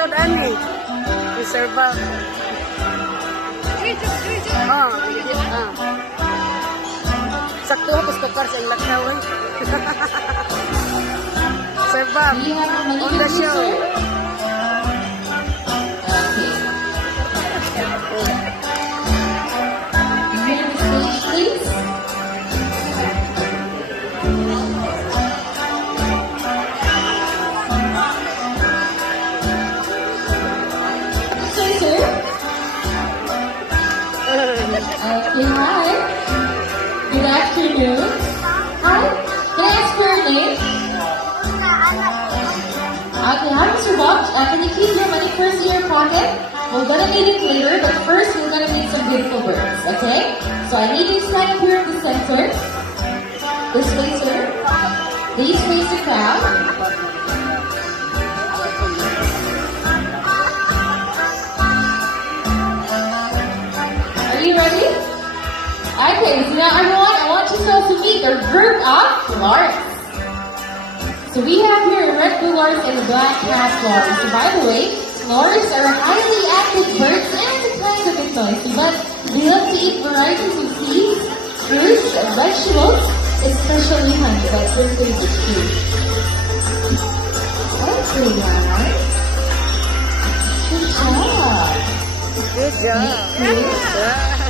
Ani, reserva. Sakto ko tukar sa ilang tawon. Serva on the show. Okay, hi. Good afternoon. Hi. Can I ask for your name? Okay, hi, Mr. Bob. Can you keep your money first in your pocket? We're gonna need it later, but first we're gonna need some beautiful birds, okay? So I need you to stand up here in the center. This way, sir. Please face the crowd. Are you ready? Okay, so now everyone, I want you all to meet the group of Lawrence. So we have here a red blue Lawrence and a black cat Lawrence. So by the way, Lawrence are highly active birds and kind of bit noisy, but they love to eat varieties of seeds, fruits, and vegetables, especially honey. That's their favorite food. Okay, Lawrence. Good job. Good job.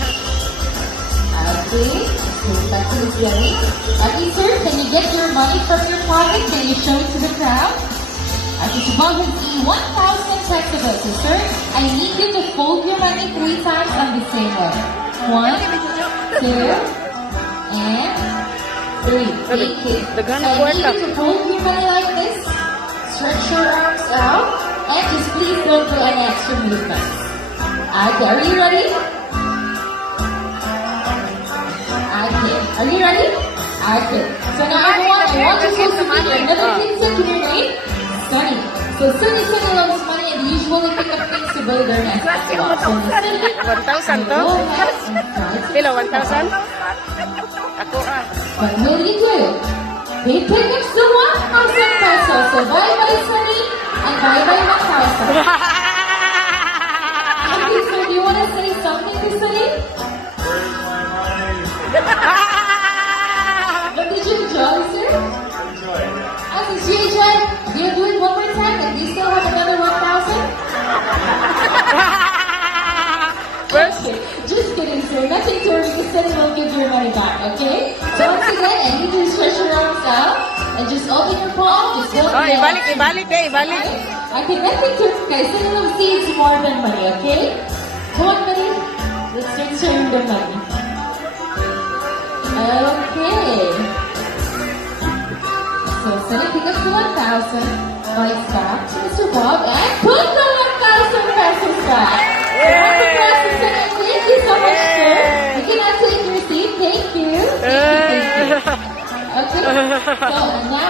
Okay, so that's who's ready. Okay, sir, can you get your money from your pocket? Can you show it to the crowd? Okay, so Bob will see 1,000 pesos. So, sir, I need you to fold your money 3 times on the same way. 1, 2, and 3. Okay. I need you to fold your money like this. Stretch your arms out, and just please don't do any extra movements. Okay, are you ready? Okay. Are you ready? Okay. So now everyone, I want you to meet another thing to your name. Sunny. So Sunny loves money and usually pick up things to build their nest as well. So Sunny, 1,000 to? Pila, 1,000? Ako What will you do? He picks the 1,000 pesos. So bye-bye Sunny and bye-bye 1,000. Okay, so do you want to say something to Sunny? But did you enjoy, sir? Enjoy. Since you enjoyed, we'll do it one more time and we still have another 1,000? Okay, just kidding, sir. Nothing to worry because then we'll give your money back, okay? So once again, I need you to stretch your arms out and just open your palm. Just hold it. ibalik. Okay, nothing to worry, guys. Then we'll see it's more than money, okay? Come on, buddy. Let's start sharing the money. Okay. So, Sunny, pick up the 1,000. Right back to Mr. Bob and put the 1,000 pesos back. Thank you so much, sir. You can now take your seat. Thank you. Okay. So, now